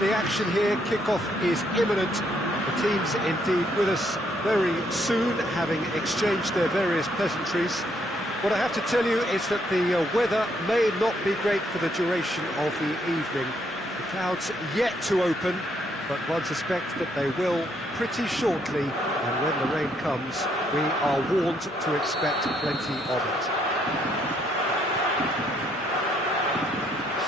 The action here, kickoff is imminent. The team's indeed with us very soon, having exchanged their various pleasantries. What I have to tell you is that the weather may not be great for the duration of the evening. The clouds yet to open, but one suspects that they will pretty shortly, and when the rain comes, we are warned to expect plenty of it.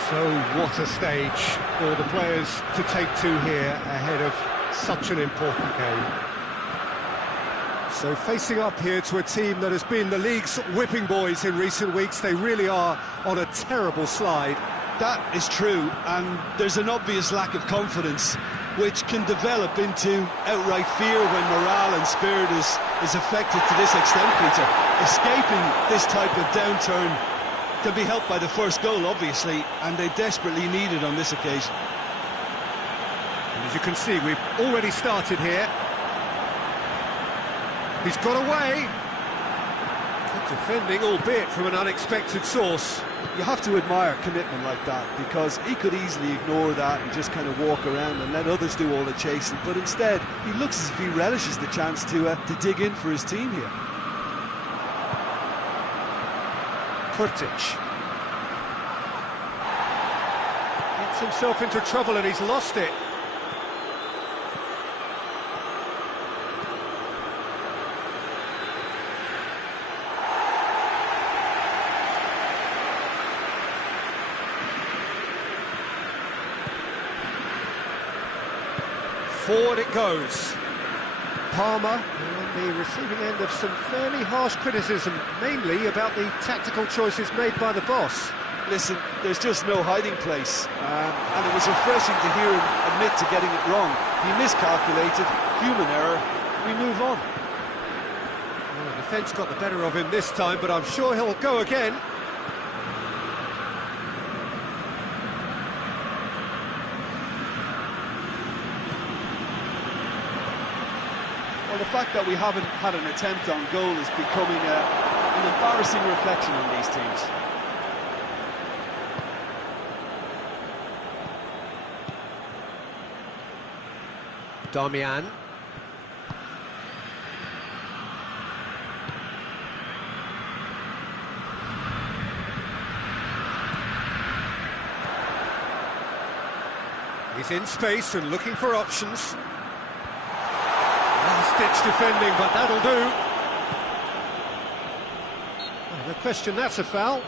So what a stage for the players to take to here ahead of such an important game. So facing up here to a team that has been the league's whipping boys in recent weeks, they really are on a terrible slide. That is true, and there's an obvious lack of confidence, which can develop into outright fear when morale and spirit is affected to this extent, Peter. Escaping this type of downturn can be helped by the first goal, obviously, and they desperately need it on this occasion. And as you can see, we've already started here. He's got away. Good defending, albeit from an unexpected source. You have to admire commitment like that, because he could easily ignore that and just kind of walk around and let others do all the chasing, but instead he looks as if he relishes the chance to dig in for his team here. Kurtic gets himself into trouble and he's lost it. Forward it goes. Palmer on the receiving end of some fairly harsh criticism, mainly about the tactical choices made by the boss. Listen, there's just no hiding place, and it was refreshing to hear him admit to getting it wrong. He miscalculated, human error, we move on. Well, the defence got the better of him this time, but I'm sure he'll go again. Well, the fact that we haven't had an attempt on goal is becoming an embarrassing reflection on these teams. Damian. He's in space and looking for options. Last-ditch defending, but that'll do. Oh, no question, that's a foul.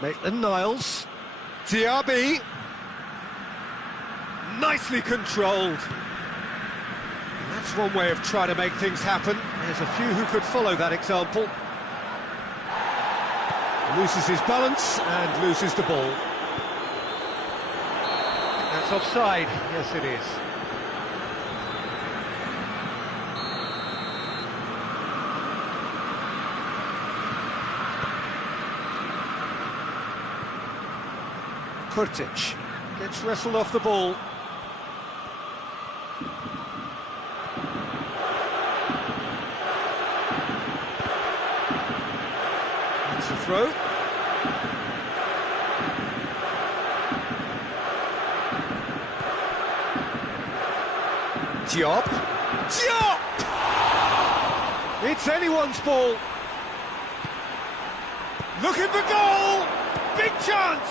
Maitland-Niles. Diaby. Nicely controlled. That's one way of trying to make things happen. There's a few who could follow that example. Loses his balance and loses the ball. That's offside. Yes, it is. Kurtic gets wrestled off the ball. That's a throw. Diop. Diop! It's anyone's ball. Looking for goal! Big chance!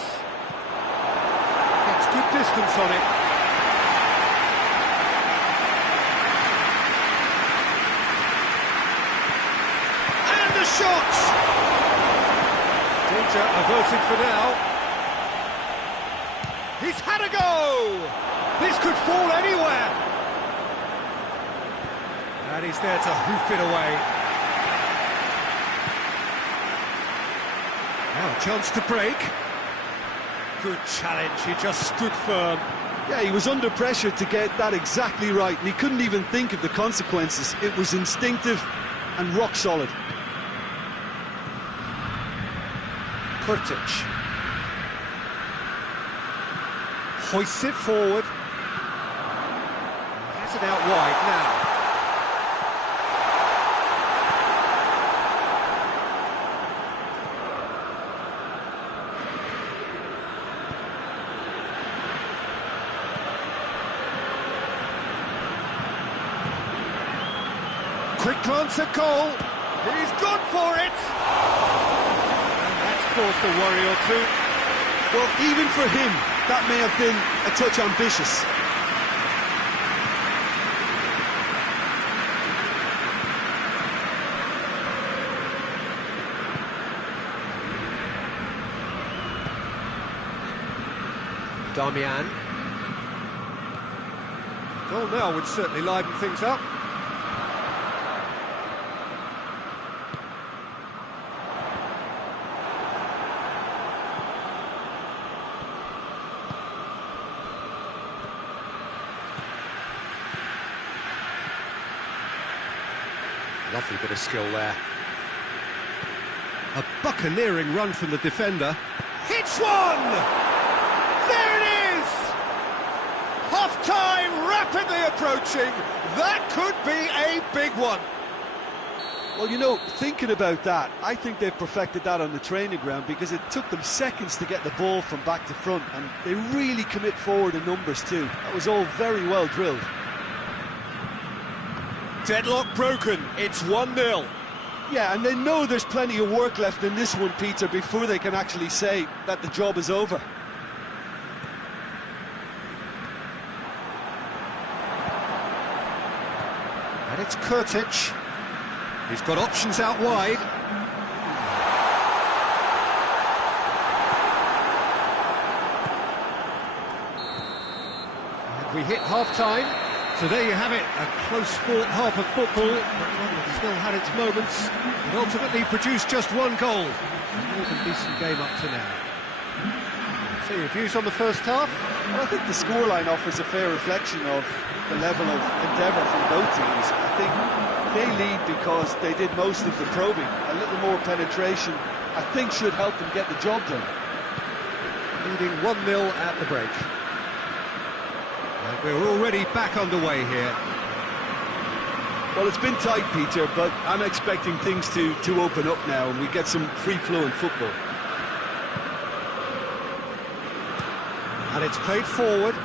Gets good distance on it. And the shot! Danger averted for now. He's had a go! This could fall anywhere. And he's there to hoof it away. Now a chance to break. Good challenge, he just stood firm. Yeah, he was under pressure to get that exactly right, and he couldn't even think of the consequences. It was instinctive and rock solid. Kurtic hoists it forward. Has it out wide now. quick glance at goal. He's gone for it. That's caused a worry or two. Well, even for him, that may have been a touch ambitious. Damian. Goal now would certainly liven things up. Lovely bit of skill there. A buccaneering run from the defender. Hits one! There it is! Half-time rapidly approaching. That could be a big one. Well, you know, thinking about that, I think they've perfected that on the training ground because it took them seconds to get the ball from back to front, and they really commit forward in numbers too. That was all very well drilled. Deadlock broken, it's 1-0. Yeah, and they know there's plenty of work left in this one, Peter, before they can actually say that the job is over. And it's Kurtic. He's got options out wide. And we hit half-time. So there you have it, a close-fought half of football, but one that still had its moments, and ultimately produced just one goal. A more than decent game up to now. So your views on the first half? Well, I think the scoreline offers a fair reflection of the level of endeavour from both teams. I think they lead because they did most of the probing. A little more penetration, I think, should help them get the job done. Leading 1-0 at the break. And we're already back underway here. Well, it's been tight, Peter, but I'm expecting things to open up now and we get some free-flowing football. And it's played forward.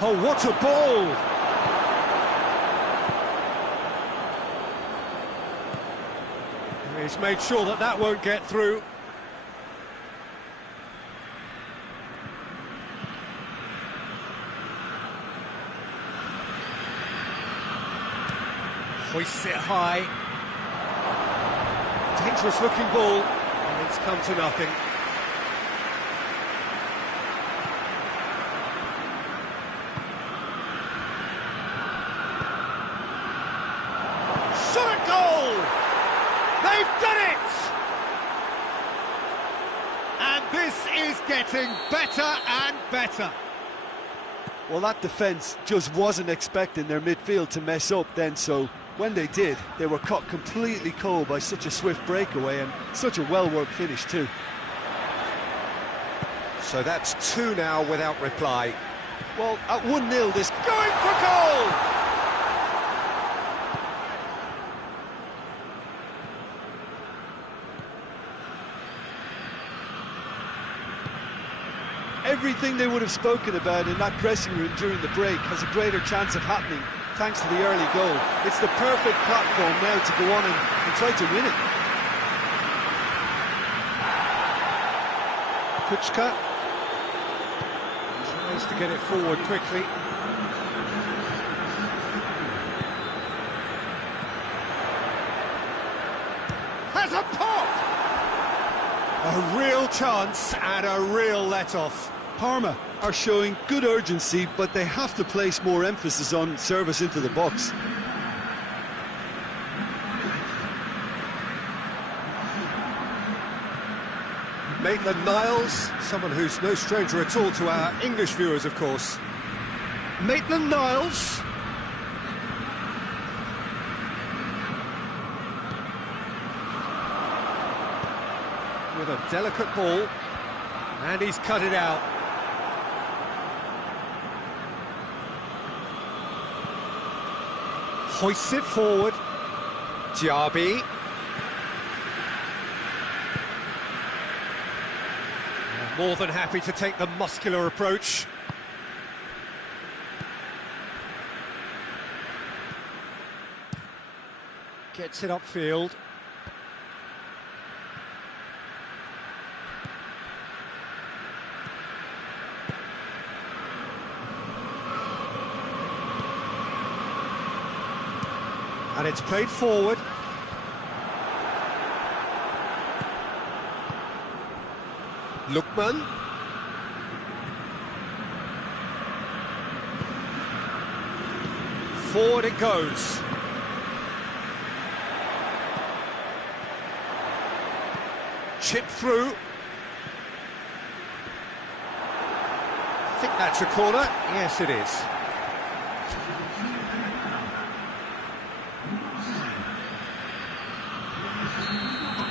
Oh, what a ball! He's made sure that that won't get through. Hoists it high. Dangerous looking ball, and it's come to nothing. Shot at goal! They've done it! And this is getting better and better. Well, that defence just wasn't expecting their midfield to mess up then, so when they did, they were caught completely cold by such a swift breakaway and such a well-worked finish too. So that's 2 now without reply. Well, at 1-0, this... Going for goal! Everything they would have spoken about in that dressing room during the break has a greater chance of happening thanks to the early goal. It's the perfect platform now to go on and try to win it. Kuchka tries to get it forward quickly. Has a pop! A real chance and a real let-off. Parma are showing good urgency, but they have to place more emphasis on service into the box. Maitland-Niles, someone who's no stranger at all to our English viewers, of course. Maitland-Niles. With a delicate ball, and he's cut it out. Hoists it forward. Diaby. More than happy to take the muscular approach. Gets it upfield. And it's played forward. Lookman. Forward it goes. Chip through. I think that's a corner. Yes, it is.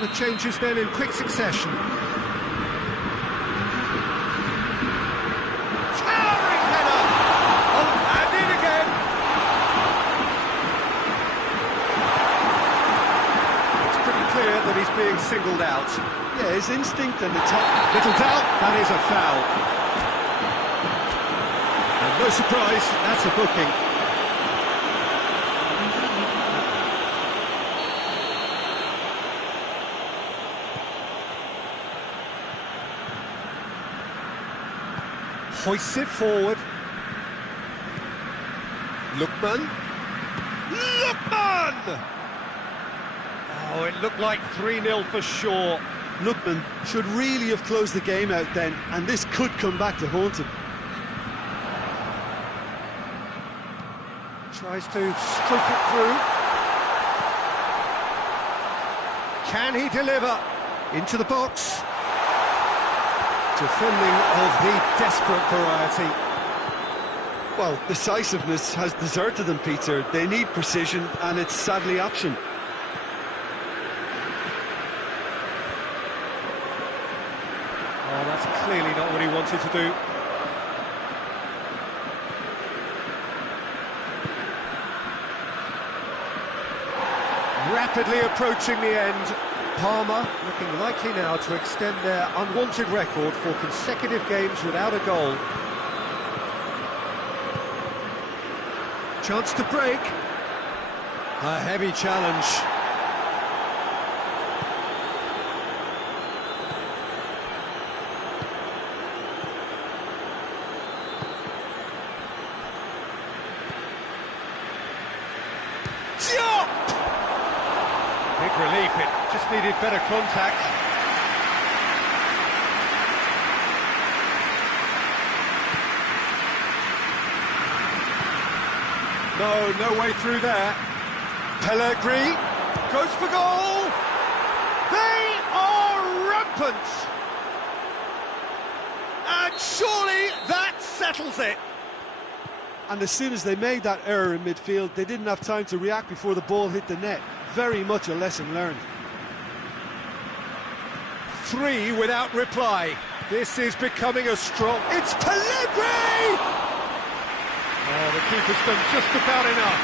The changes then in quick succession. Towering header! Oh, and in again! It's pretty clear that he's being singled out. Yeah, his instinct and the top. Little doubt, that is a foul. And no surprise, that's a booking. Hoists it forward. Lookman. Lookman! Oh, it looked like 3-0 for sure. Lookman should really have closed the game out then, and this could come back to haunt him. Tries to stroke it through. Can he deliver? Into the box. Defending of the desperate variety. Well, decisiveness has deserted them, Peter. They need precision, and it's sadly absent. Oh, that's clearly not what he wanted to do. Rapidly approaching the end. Palmer looking likely now to extend their unwanted record for consecutive games without a goal. Chance to break. A heavy challenge. Big relief, it just needed better contact. No way through there. Pellegrini goes for goal. They are rampant. And surely that settles it. And as soon as they made that error in midfield, they didn't have time to react before the ball hit the net. Very much a lesson learned. 3 without reply. This is becoming a strong... It's Pellegrini! Oh, the keeper's done just about enough.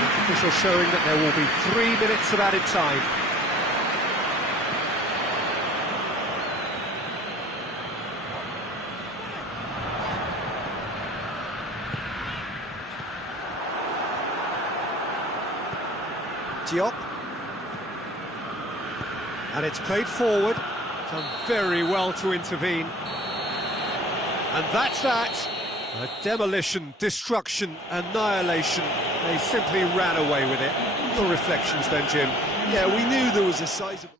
The official showing that there will be 3 minutes of added time. Diop. And it's played forward. Done very well to intervene. And that's that. A demolition, destruction, annihilation. They simply ran away with it. Your reflections then, Jim? Yeah, we knew there was a sizable...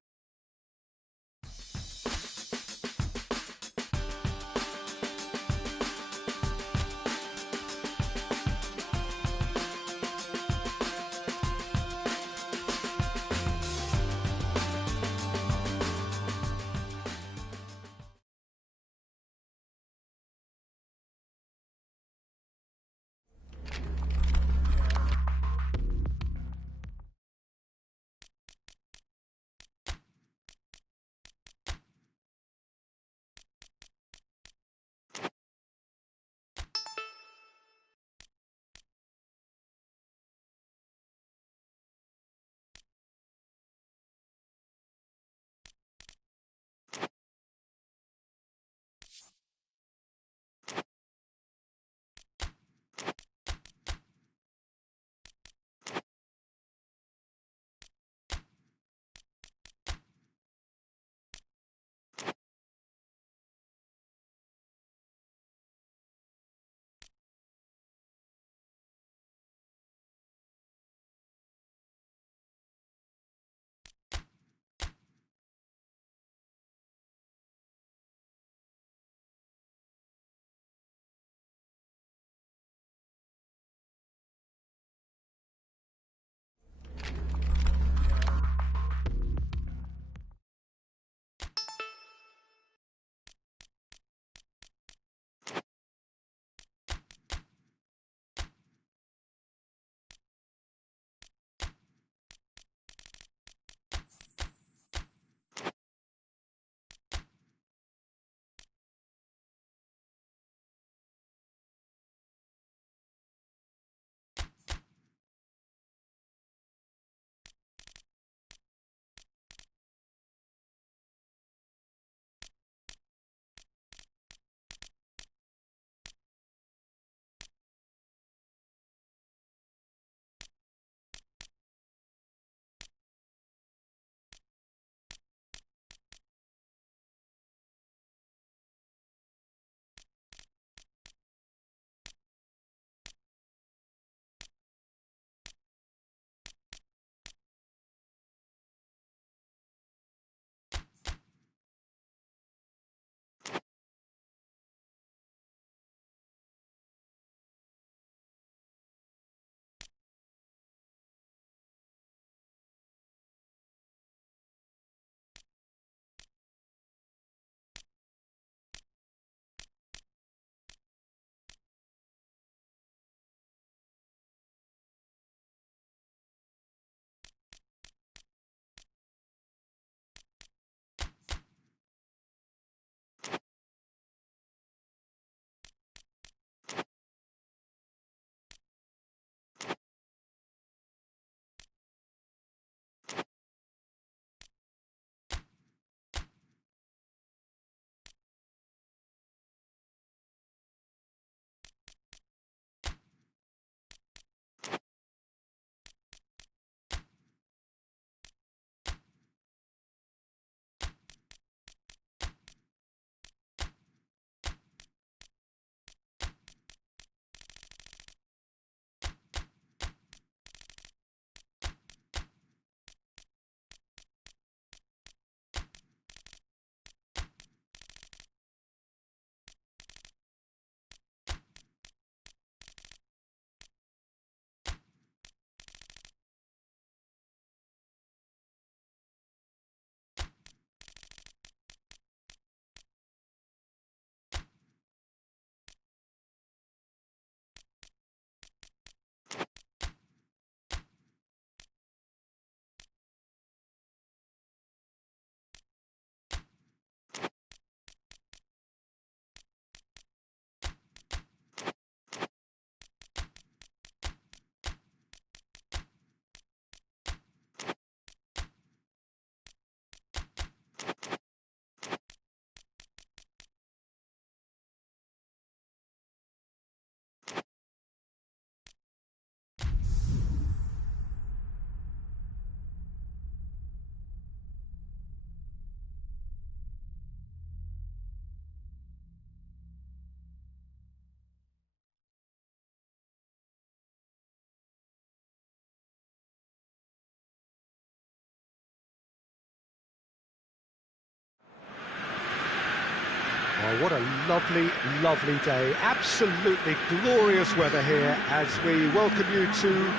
Well, what a lovely, lovely day. Absolutely glorious weather here as we welcome you to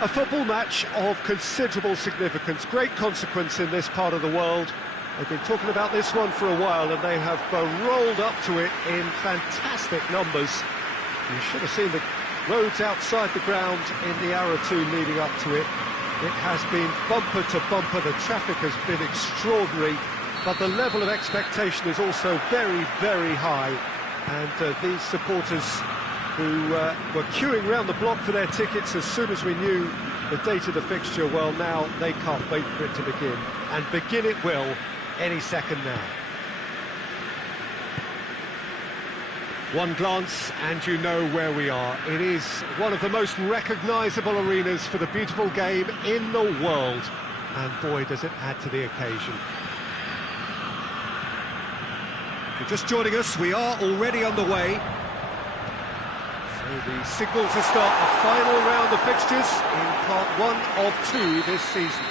a football match of considerable significance, great consequence in this part of the world. They've been talking about this one for a while and they have rolled up to it in fantastic numbers. You should have seen the roads outside the ground in the hour or two leading up to it. It has been bumper to bumper, the traffic has been extraordinary, but the level of expectation is also very, very high. And these supporters who were queuing round the block for their tickets as soon as we knew the date of the fixture, well, now they can't wait for it to begin. And begin it will any second now. One glance and you know where we are. It is one of the most recognisable arenas for the beautiful game in the world. And boy, does it add to the occasion. If you're just joining us, we are already on the way. So the signal to start the final round of fixtures in part 1 of 2 this season.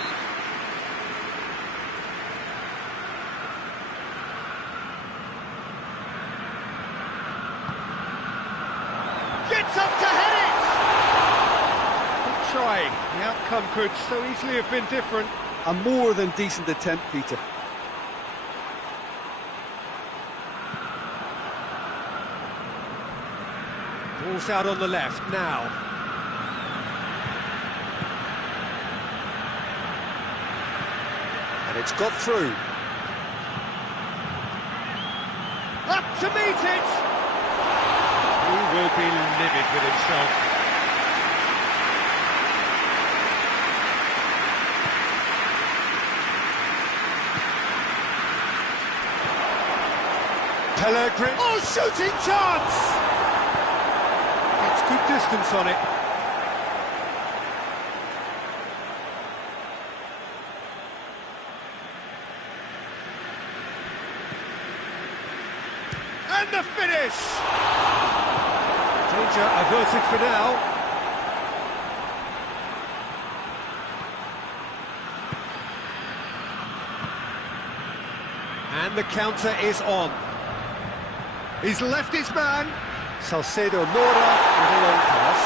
Gets up to head it! Good trying. The outcome could so easily have been different. A more than decent attempt, Peter. Ball's out on the left now. And it's got through. Up to meet it! He will be livid with himself. Pellegrini. Oh, shooting chance! Gets good distance on it. And the finish! Danger averted for now. And the counter is on. He's left his man. Salcedo Mora with a long pass.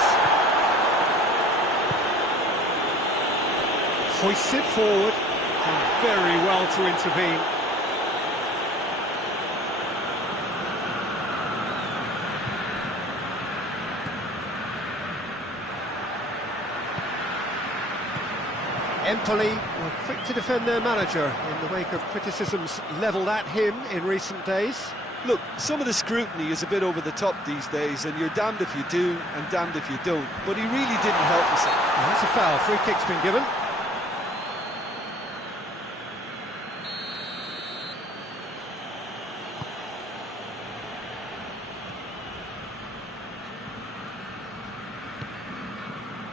Hoists it forward. Done very well to intervene. Empoli were quick to defend their manager in the wake of criticisms levelled at him in recent days. Look, some of the scrutiny is a bit over the top these days, and you're damned if you do and damned if you don't. But he really didn't help himself. Well, that's a foul. Free kick's been given.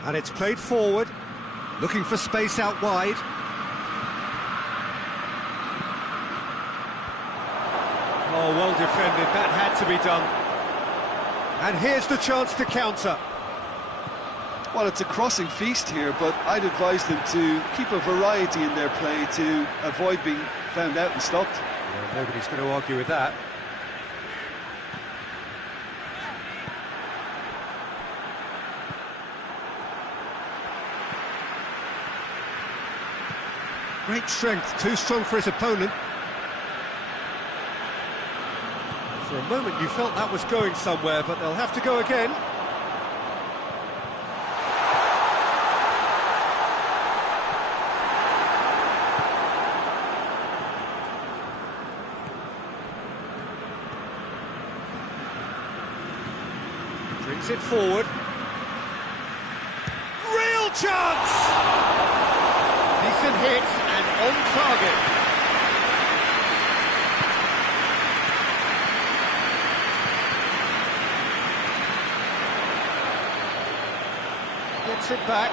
And it's played forward, looking for space out wide. Oh, well defended, that had to be done. And here's the chance to counter. Well, it's a crossing feast here, but I'd advise them to keep a variety in their play to avoid being found out and stopped. Yeah, nobody's going to argue with that. Great strength, too strong for his opponent. For a moment you felt that was going somewhere, but they'll have to go again. Brings it forward. Real chance! Decent hit and on target. Gets it back.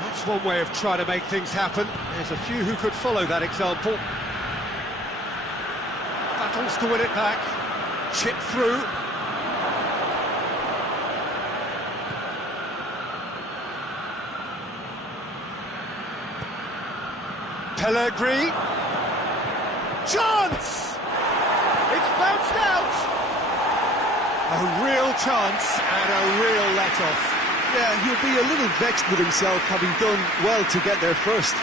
That's one way of trying to make things happen. There's a few who could follow that example. Battles to win it back. Chip through. Pellegrini. Chance! A real chance and a real let-off. Yeah, he'll be a little vexed with himself, having done well to get there first.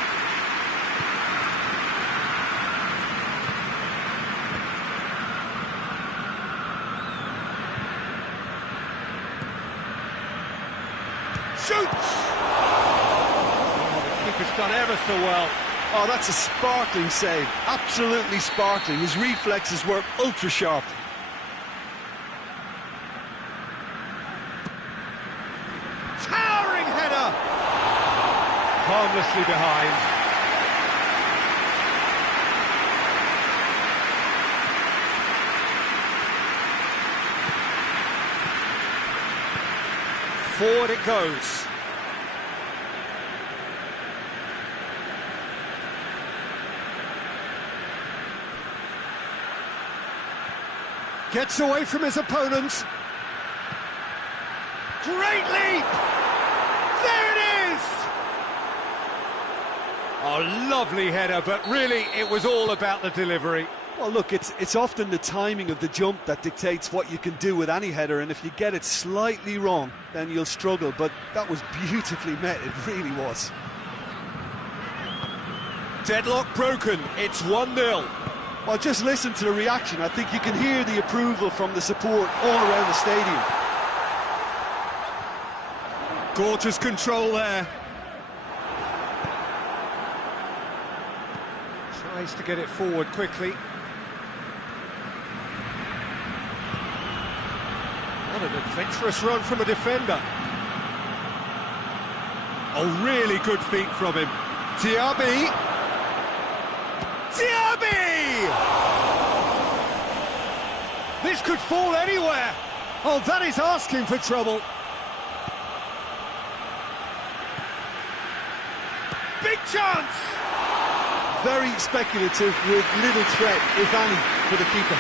Shoots! Oh, the keeper's done ever so well. Oh, that's a sparkling save. Absolutely sparkling. His reflexes were ultra sharp. Towering header! Harmlessly behind. Forward it goes. Gets away from his opponent. Great leap! There it is! Oh, lovely header, but really it was all about the delivery. Well, look, it's often the timing of the jump that dictates what you can do with any header, and if you get it slightly wrong, then you'll struggle, but that was beautifully met, it really was. Deadlock broken, it's 1-0. Well, just listen to the reaction. I think you can hear the approval from the support all around the stadium. Gorgeous control there. Tries to get it forward quickly. What an adventurous run from a defender. Oh, really good feet from him. Diaby! This could fall anywhere. Oh, that is asking for trouble. Big chance! Very speculative with little threat, if any, for the keeper.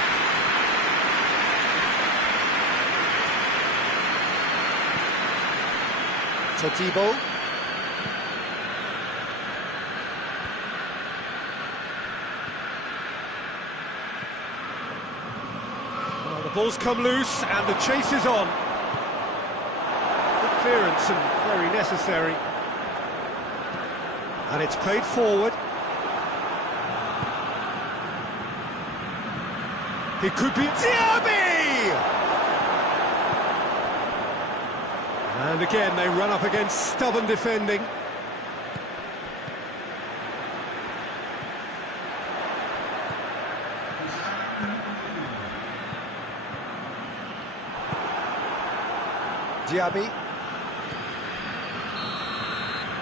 Todibo. Well, the ball's come loose and the chase is on. Good clearance and very necessary. And it's played forward. He could be Diaby! And again, they run up against stubborn defending. Diaby.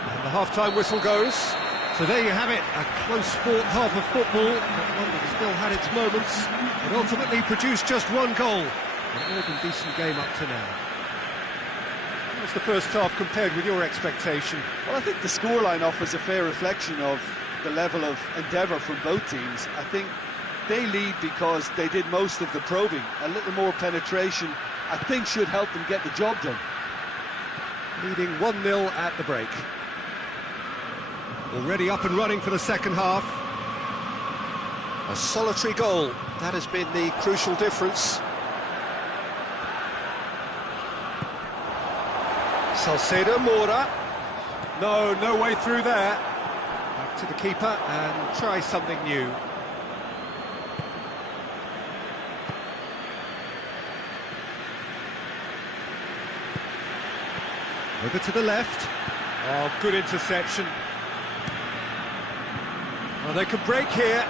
And the half-time whistle goes. So there you have it, a close-fought half of football, but one that still had its moments. It ultimately produced just one goal. An more than decent game up to now. How was the first half compared with your expectation? Well, I think the scoreline offers a fair reflection of the level of endeavour from both teams. I think they lead because they did most of the probing. A little more penetration, I think, should help them get the job done. Leading 1-0 at the break. Already up and running for the second half. A solitary goal, that has been the crucial difference. Salcedo Mora. No way through there. Back to the keeper and try something new. Over to the left. Oh, good interception. Well, they could break here.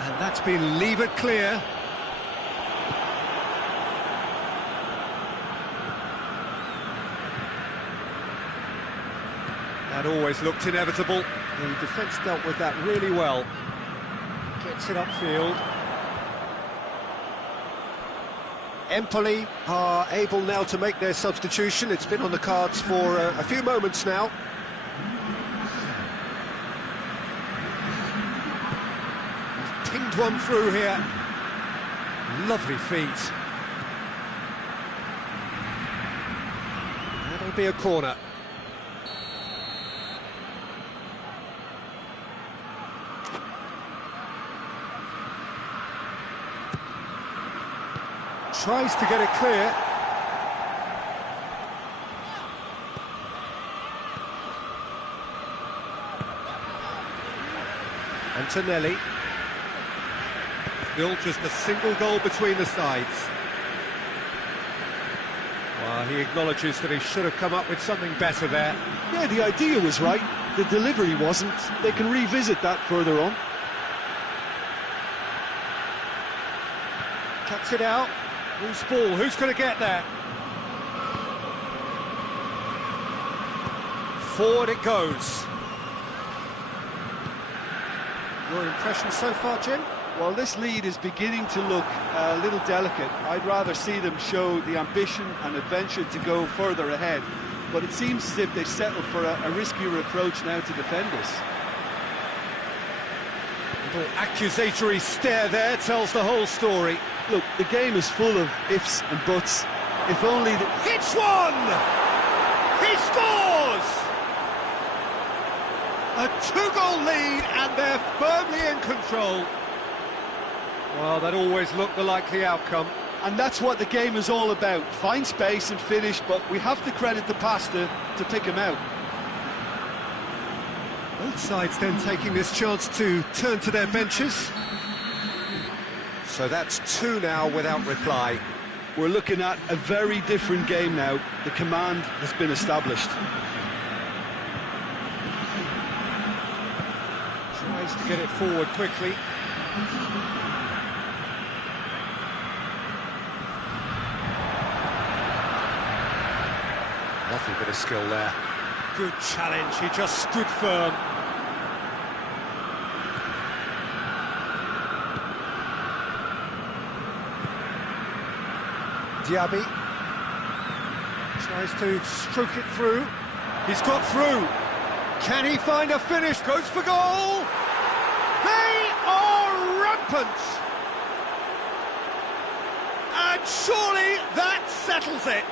And that's been levered clear. That always looked inevitable. The defence dealt with that really well. Gets it upfield. Empoli are able now to make their substitution. It's been on the cards for a few moments now. He's pinged one through here. Lovely feet. That'll be a corner. Tries to get it clear. Antonelli. Still just a single goal between the sides. Well, he acknowledges that he should have come up with something better there. Yeah, the idea was right, the delivery wasn't. They can revisit that further on. Cuts it out. Loose ball, who's going to get there? Forward it goes. Your impression so far, Jim? Well, this lead is beginning to look a little delicate. I'd rather see them show the ambition and adventure to go further ahead. But it seems as if they settled for a riskier approach now to defend this. Little accusatory stare there tells the whole story. Look, the game is full of ifs and buts. If only the... Hits one! He scores! A two-goal lead and they're firmly in control. Well, that always looked the likely outcome. And that's what the game is all about. Find space and finish, but we have to credit the pass to pick him out. Both sides then taking this chance to turn to their benches. So that's two now without reply. We're looking at a very different game now. The command has been established. Tries to get it forward quickly. Lovely bit of skill there. Good challenge, he just stood firm. Diaby tries to stroke it through. He's got through. Can he find a finish? Goes for goal. They are rampant. And surely that settles it.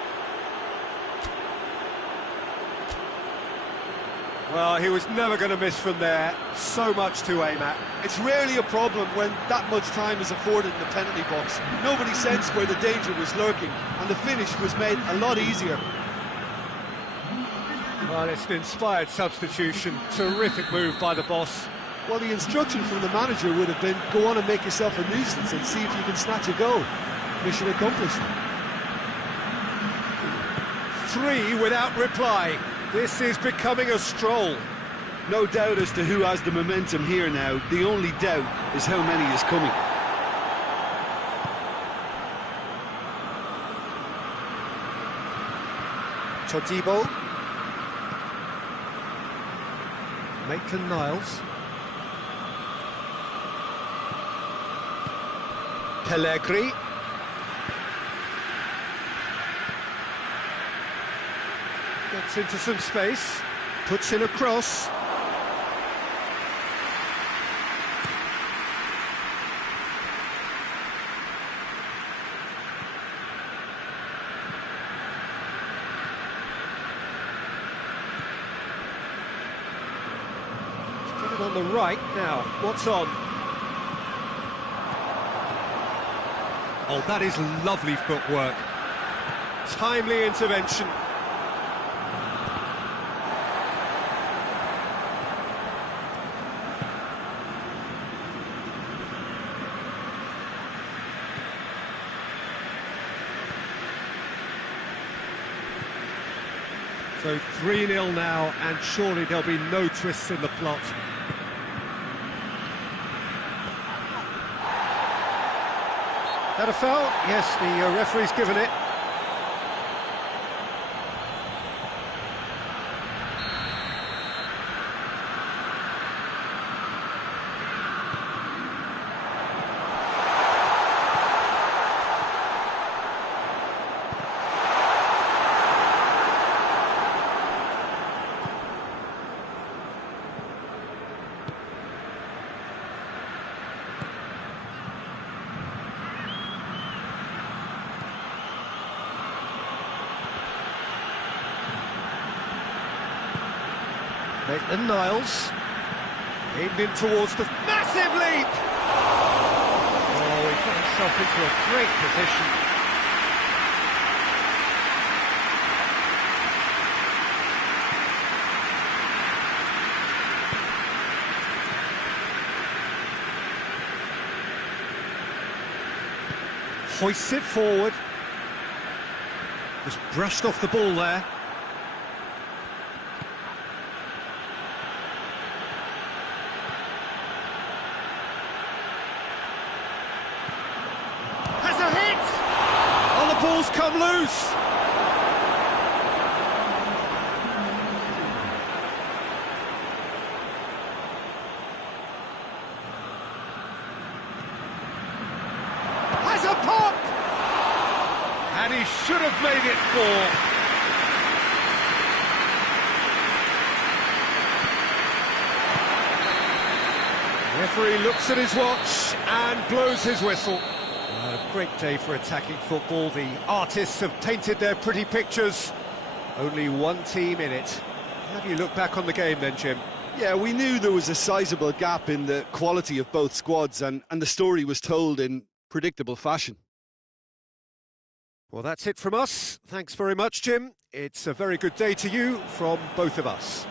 Well, he was never going to miss from there. So much to aim at. It's rarely a problem when that much time is afforded in the penalty box. Nobody sensed where the danger was lurking, and the finish was made a lot easier. Well, it's an inspired substitution. Terrific move by the boss. Well, the instruction from the manager would have been, go on and make yourself a nuisance and see if you can snatch a goal. Mission accomplished. 3 without reply. This is becoming a stroll. No doubt as to who has the momentum here now. The only doubt is how many is coming. Todibo. Maitland-Niles. Pellegrini. Gets into some space, puts in a cross. He's got it on the right now. What's on? Oh, that is lovely footwork. Timely intervention. So 3-0 now, and surely there'll be no twists in the plot. That a foul? Yes, the referee's given it. Maitland-Niles. Aimed in towards the massive leap! Oh, he got himself into a great position. Hoists it forward. Just brushed off the ball there. Has a hit! Oh, the ball's come loose! Has a pop! And he should have made it 4. Referee looks at his watch and blows his whistle. A great day for attacking football. The artists have painted their pretty pictures. Only one team in it. How do you look back on the game then, Jim? Yeah, we knew there was a sizable gap in the quality of both squads, and the story was told in predictable fashion. Well, that's it from us. Thanks very much, Jim. It's a very good day to you from both of us.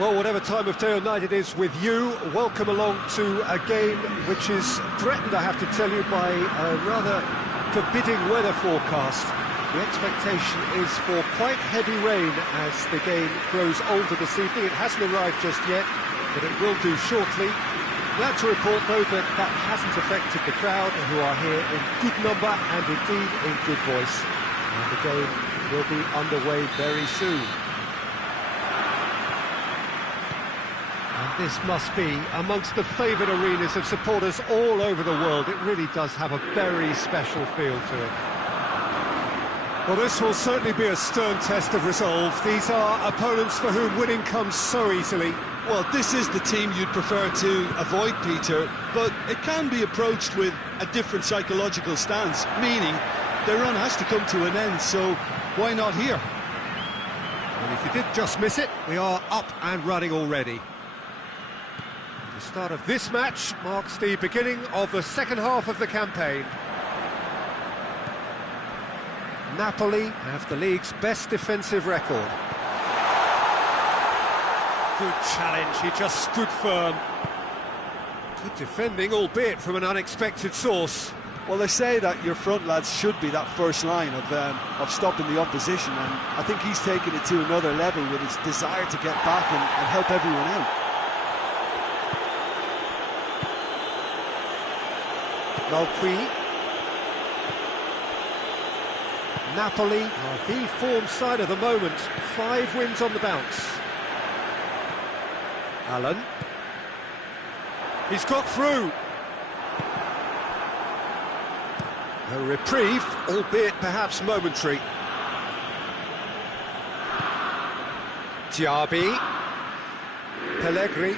Well, whatever time of day or night it is with you, welcome along to a game which is threatened, I have to tell you, by a rather forbidding weather forecast. The expectation is for quite heavy rain as the game grows older this evening. It hasn't arrived just yet, but it will do shortly. Glad to report, though, that that hasn't affected the crowd, who are here in good number and indeed in good voice. And the game will be underway very soon. And this must be amongst the favoured arenas of supporters all over the world. It really does have a very special feel to it. Well, this will certainly be a stern test of resolve. These are opponents for whom winning comes so easily. Well, this is the team you'd prefer to avoid, Peter, but it can be approached with a different psychological stance, meaning their run has to come to an end, so why not here? And if you did just miss it, we are up and running already. The start of this match marks the beginning of the second half of the campaign. Napoli have the league's best defensive record. Good challenge, he just stood firm. Good defending, albeit from an unexpected source. Well, they say that your front lads should be that first line of stopping the opposition, and I think he's taken it to another level with his desire to get back and help everyone out. Malqui. Napoli are the form side of the moment. 5 wins on the bounce. Allen. He's got through. A reprieve, albeit perhaps momentary. Diaby. Pellegrini.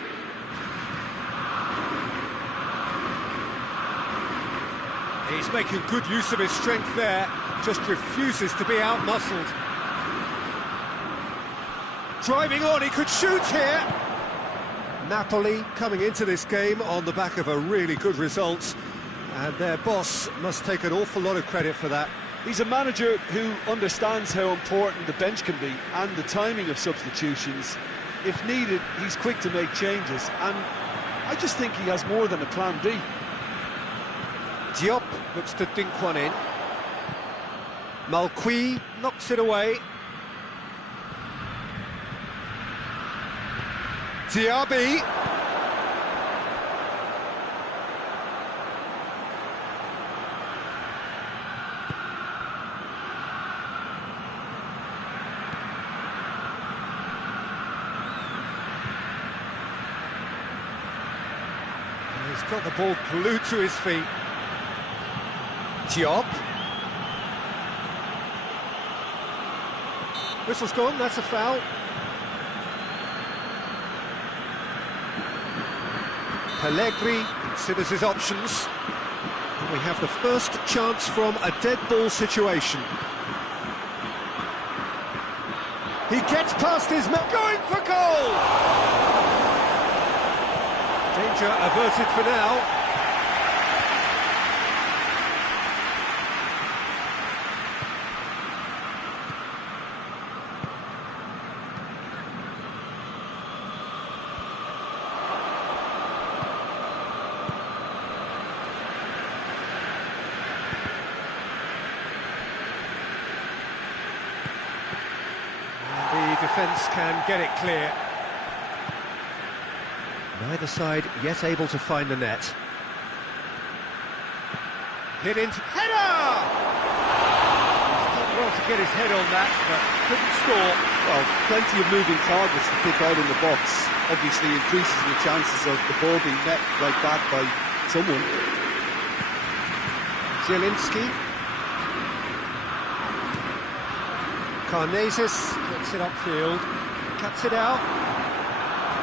He's making good use of his strength there. Just refuses to be out-muscled. Driving on, he could shoot here. Napoli coming into this game on the back of a really good result, and their boss must take an awful lot of credit for that. He's a manager who understands how important the bench can be and the timing of substitutions. If needed, he's quick to make changes, and I just think he has more than a plan B. Diop looks to dink one in. Malqui knocks it away. Diaby. He's got the ball glued to his feet. Diop. Whistle's gone, that's a foul. Pellegrini considers his options. And we have the first chance from a dead ball situation. He gets past his man, going for goal! Danger averted for now. Defence can get it clear. Neither side yet able to find the net. Hit into header! He's done well to get his head on that, but couldn't score. Well, plenty of moving targets to pick out in the box. Obviously increases the chances of the ball being met like that by someone. Zielinski. Karnezis gets it upfield, cuts it out.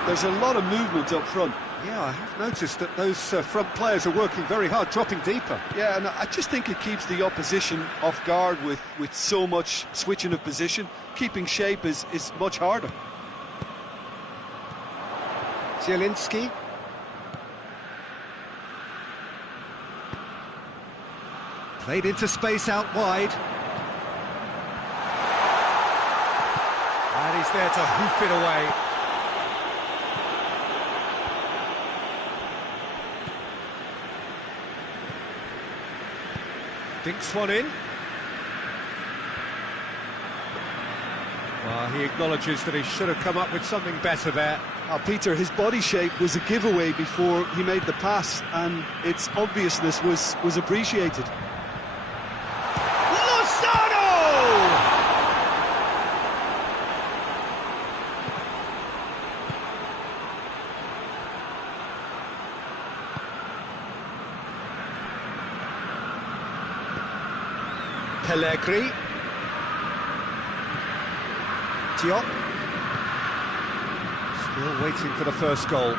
There's a lot of movement up front. Yeah, I have noticed that those front players are working very hard, dropping deeper. Yeah, and I just think it keeps the opposition off guard with so much switching of position. Keeping shape is much harder. Zielinski. Played into space out wide. And he's there to hoof it away. Dinks one in. Well, he acknowledges that he should have come up with something better there. Peter, his body shape was a giveaway before he made the pass, and its obviousness was appreciated. Pellegrini. Diop. Still waiting for the first goal.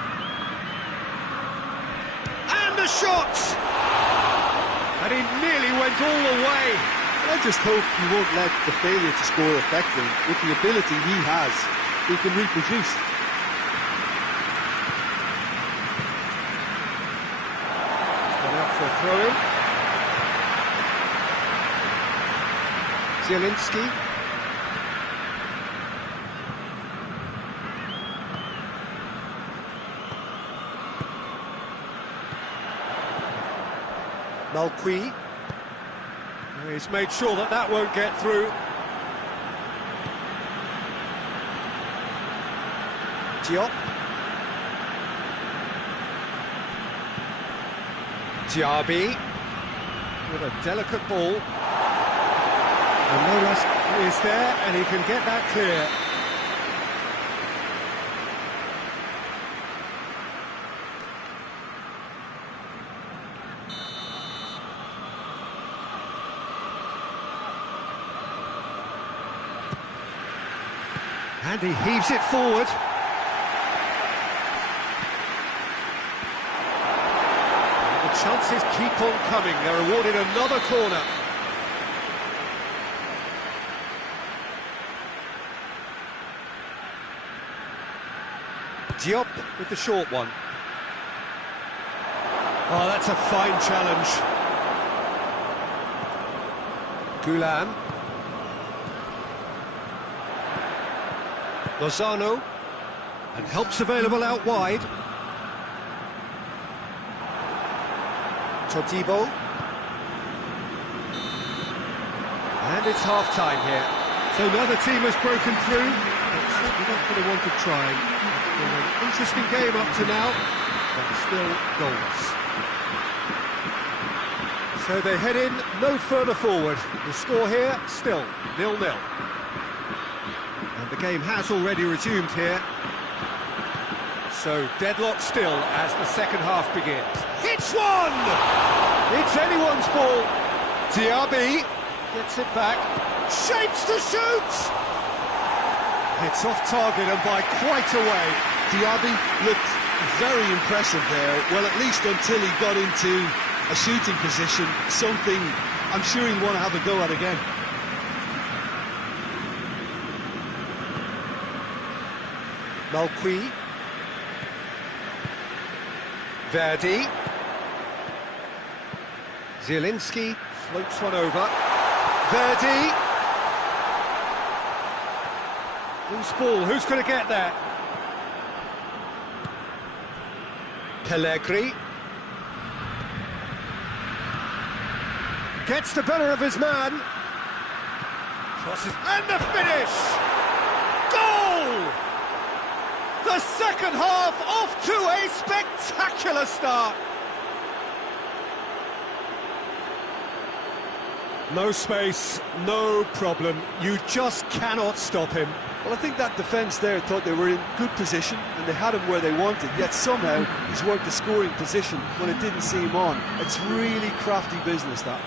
And the shot! And he nearly went all the way. I just hope he won't let the failure to score affect him. With the ability he has, he can reproduce. He's gone out for a throw-in. Zielinski. Malqui. He's made sure that that won't get through. Diop. Diaby with a delicate ball. And no less is there, and he can get that clear. And he heaves it forward. The chances keep on coming. They're awarded another corner. Diop with the short one. Oh, that's a fine challenge. Gulan. Lozano. And help's available out wide. Todibo. And it's half-time here. So another team has broken through. It's certainly not going to want to try. It's been an interesting game up to now, but still goals. So they head in no further forward. The score here, still 0-0. And the game has already resumed here. So deadlock still as the second half begins. Hits one! It's anyone's ball. Diaby gets it back. Shapes to shoot! It's off target and by quite a way. Diaby looked very impressive there, well, at least until he got into a shooting position, something I'm sure he'll want to have a go at again. Malqui. Verdi. Zielinski floats one over. Verdi. Loose ball, who's going to get that? Pellegrini. Gets the better of his man. Crosses, and the finish! Goal! The second half off to a spectacular start. No space, no problem. You just cannot stop him. Well, I think that defence there thought they were in good position and they had him where they wanted, yet somehow he's worked the scoring position when it didn't see him on. It's really crafty business, that.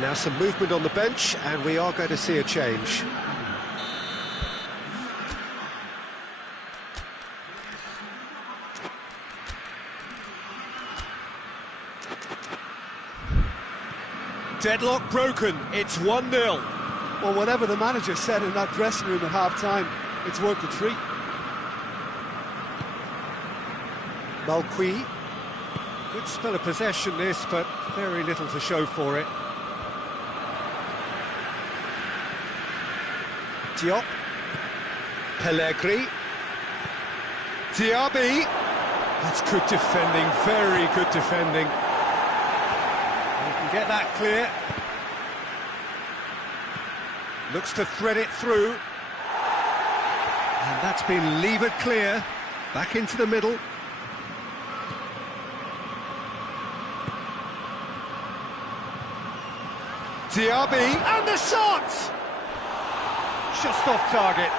Now some movement on the bench, and we are going to see a change. Deadlock broken, it's 1-0. Well, whatever the manager said in that dressing room at half-time, it's worth the treat. Malqui. Good spell of possession this, but very little to show for it. Diop. Pellegrini. Diaby. That's good defending, very good defending. He can get that clear. Looks to thread it through. And that's been levered clear. Back into the middle. Diaby, and the shot! Just off target.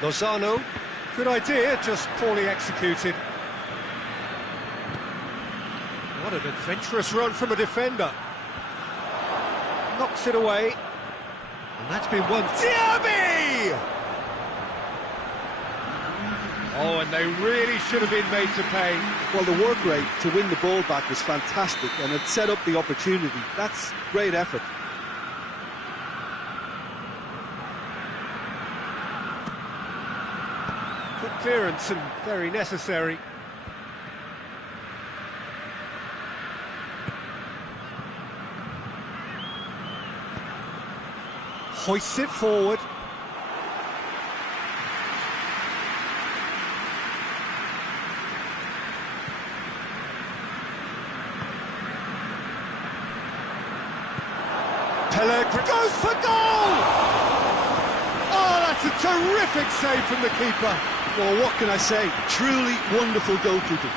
Lozano, good idea, just poorly executed. What an adventurous run from a defender. Knocks it away. And that's been won. Diaby! Oh, and they really should have been made to pay. Well, the work rate to win the ball back was fantastic, and it set up the opportunity. That's great effort. Good clearance and very necessary. Hoists it forward. Pellegrini goes for goal! Oh, that's a terrific save from the keeper. Well, what can I say? Truly wonderful goalkeeping.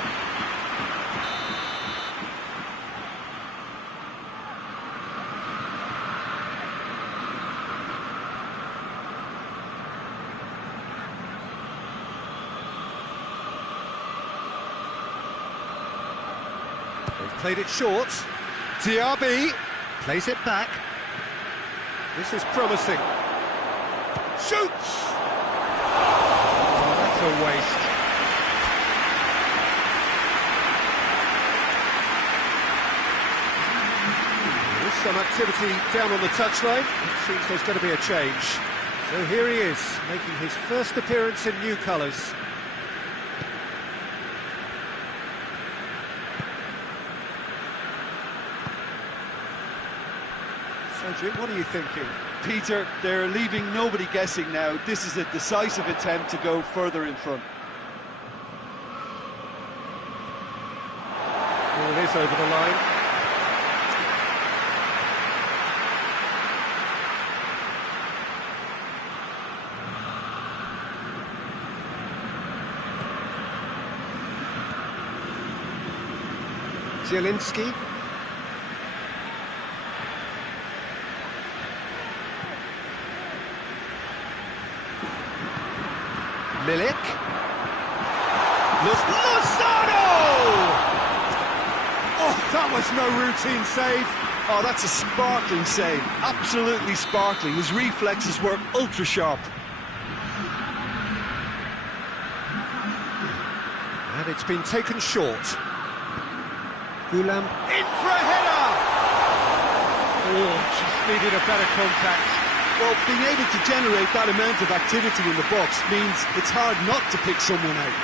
They've played it short. Diaby plays it back. This is promising. Shoots! Oh, that's a waste. There's some activity down on the touchline. It seems there's going to be a change. So here he is, making his first appearance in new colours. So, Jim, what are you thinking? Peter, they're leaving nobody guessing now. This is a decisive attempt to go further in front. Ball is over the line. Zielinski. Milik. Lozano! Oh, that was no routine save. Oh, that's a sparkling save. Absolutely sparkling. His reflexes were ultra sharp. And it's been taken short. Gulam in for a header! Oh, just needed a better contact. Well, being able to generate that amount of activity in the box means it's hard not to pick someone out.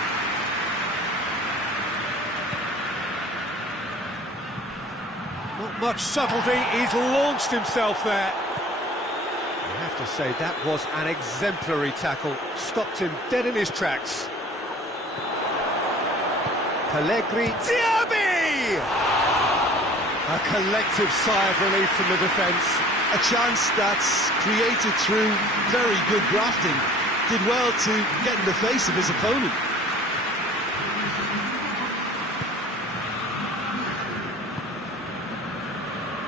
Not much subtlety, he's launched himself there. I have to say, that was an exemplary tackle. Stopped him dead in his tracks. Pellegrini. Diaby! A collective sigh of relief from the defence. A chance that's created through very good grafting. Did well to get in the face of his opponent.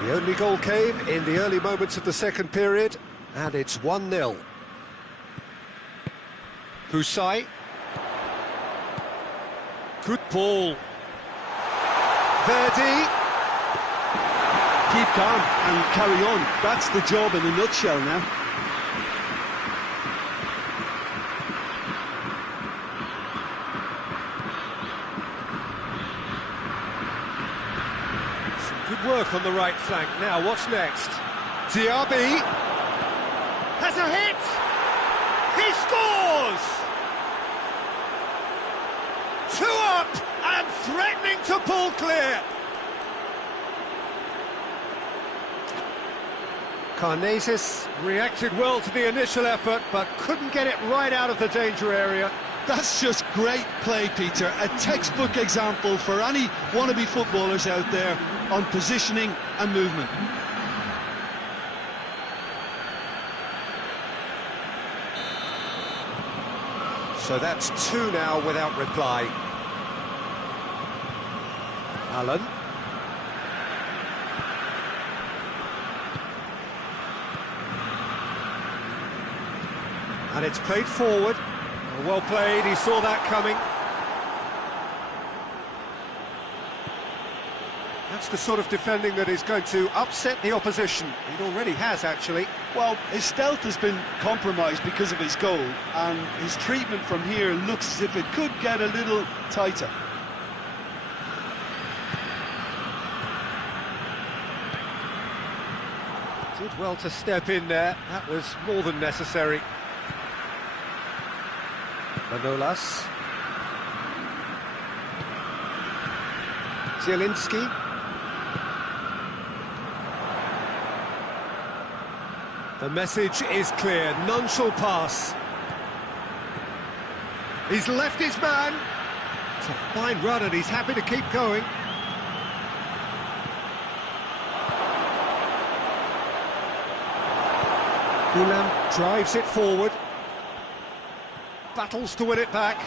The only goal came in the early moments of the second period, and it's 1-0. Husai. Good ball. Verdi. Keep calm and carry on. That's the job in a nutshell now. Some good work on the right flank. Now, what's next? Diaby has a hit! He scores! Two up and threatening to pull clear. Karnezis reacted well to the initial effort, but couldn't get it right out of the danger area. That's just great play, Peter. A textbook example for any wannabe footballers out there on positioning and movement. So that's two now without reply. Allen. And it's played forward. Well played, he saw that coming. That's the sort of defending that is going to upset the opposition. It already has, actually. Well, his stealth has been compromised because of his goal, and his treatment from here looks as if it could get a little tighter. Did well to step in there. That was more than necessary. Manolas. Zielinski. The message is clear, none shall pass. He's left his man. It's a fine run and he's happy to keep going. Gulam drives it forward. Battles to win it back.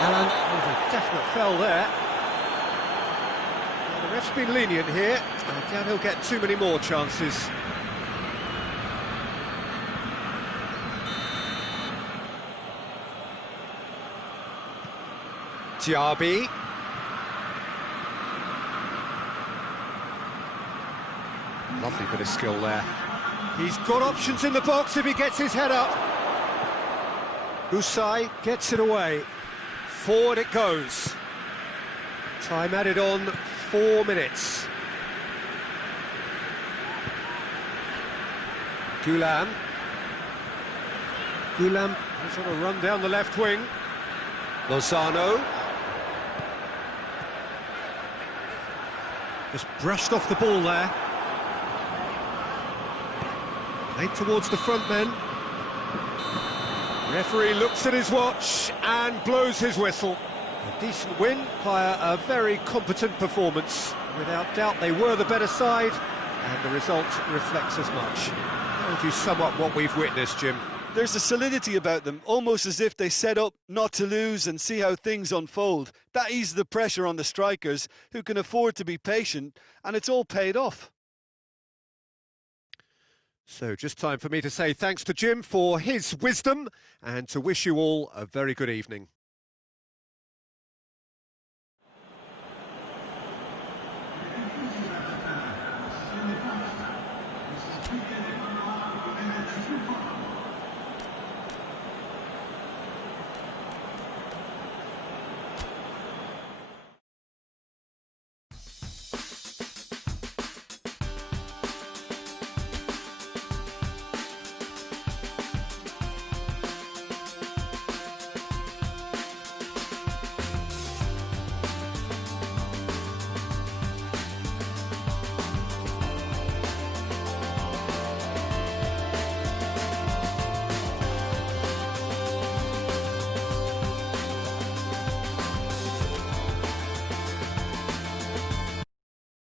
Allen with a definite foul there. Well, the ref's been lenient here. I doubt he'll get too many more chances. Diaby. Lovely bit of skill there. He's got options in the box if he gets his head up. Usai gets it away. Forward it goes. Time added on, 4 minutes. Gulam. Gulam is on a run down the left wing. Lozano. Just brushed off the ball there. Played towards the front men. Referee looks at his watch and blows his whistle. A decent win via a very competent performance. Without doubt they were the better side, and the result reflects as much. How would you sum up what we've witnessed, Jim? There's a solidity about them, almost as if they set up not to lose and see how things unfold. That eases the pressure on the strikers, who can afford to be patient, and it's all paid off. So just time for me to say thanks to Jim for his wisdom and to wish you all a very good evening.